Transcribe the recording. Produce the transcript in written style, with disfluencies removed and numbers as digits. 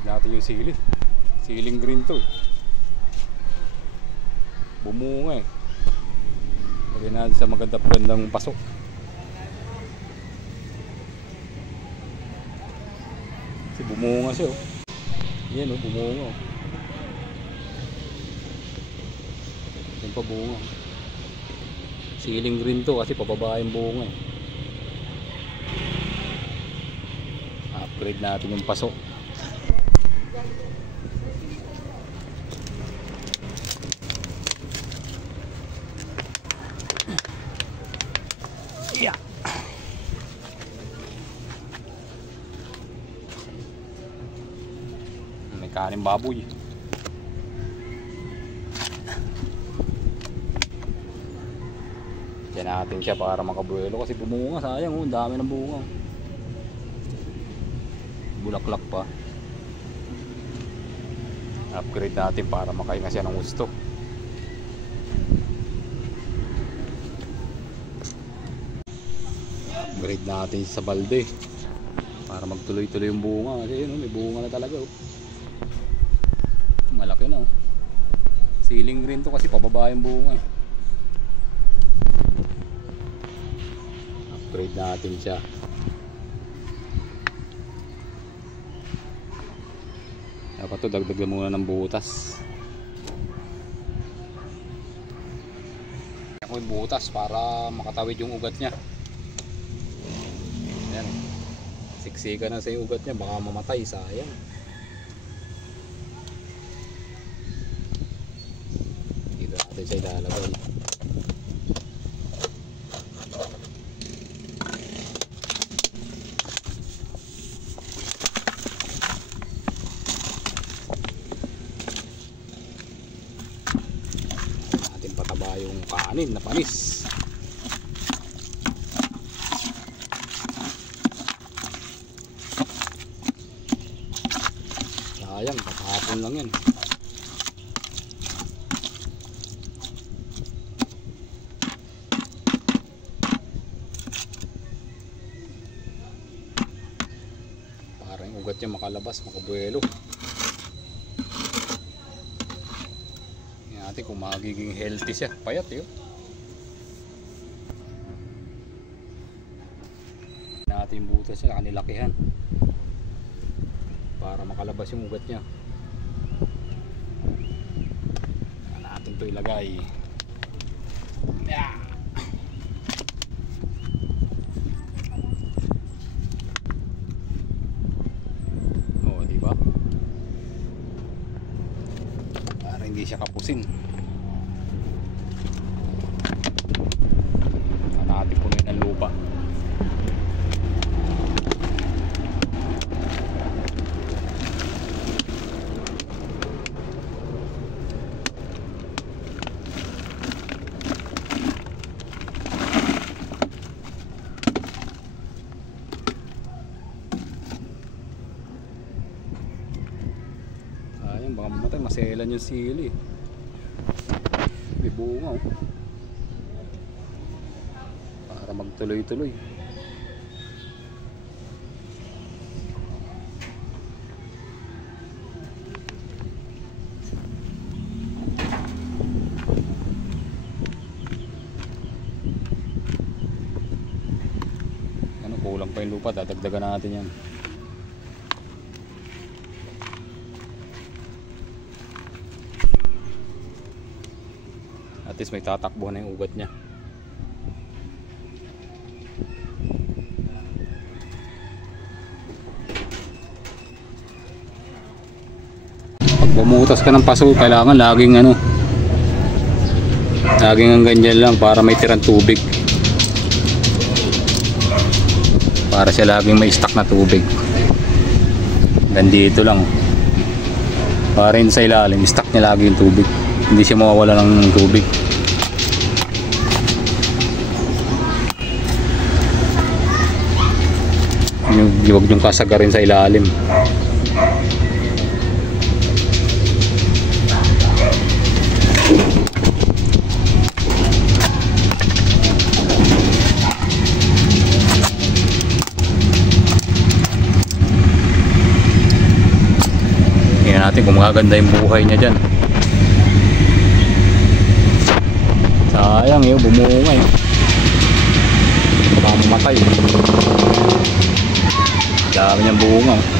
upgrade natin yung sili. Siling green to eh. Bumunga eh. Lagyan natin sa magandang pasok. Kasi bumunga siya oh. Yan oh, bumunga oh. Yan pa bunga. Siling green to kasi pababa yung bunga eh. Upgrade natin yung pasok. Yeah. May kanin baboy. Diyan natin siya para makabuelo kasi bumunga, sayang oh, ang dami ng bunga. Bulaklak pa. Upgrade natin para makahinga siya ng gusto. Upgrade natin sa balde para magtuloy-tuloy yung bunga kasi yun, may bunga na talaga oh. Malaki na oh. Siling green to kasi pababa yung bunga eh. Upgrade natin siya. Dapat to dagdagan muna ng butas. Ako yung butas para makatawid yung ugat niya. Ayan. Siksika na sa yung ugat niya, baka mamatay, sayang. Dito natin siya ilalagay. Yung kanin na panis. Sayang, patapon lang yan. Para yung ugat niya makalabas, makabuelo. Natin kung magiging healthy siya, payat yun. Natin yung butas niya, kanilakihan para makalabas yung ugat niya. Natin to ilagay. Yeah. Oh, di ba? Para hindi siya kapusin. Natin punuin ang lupa. Ayun, baka mamatay, maselan yung sili. May bunga oh. Para magtuloy-tuloy. Ano, kulang pa yung lupa, dadagdagan natin yan. At least may tatakbo na yung ugat niya. Pag bumutas ka ng paso, kailangan laging ano, laging ang ganyan lang para may tirang tubig, para siya laging may stock na tubig. Nandito lang para yun sa ilalim, stock niya lagi yung tubig, hindi siya mawawala ng tubig. Huwag yung kasagarin sa ilalim. Tingnan natin kung magaganda yung buhay niya dyan. Sayang eh, bumunga eh. Baka mamatay. Dami niyang bunga.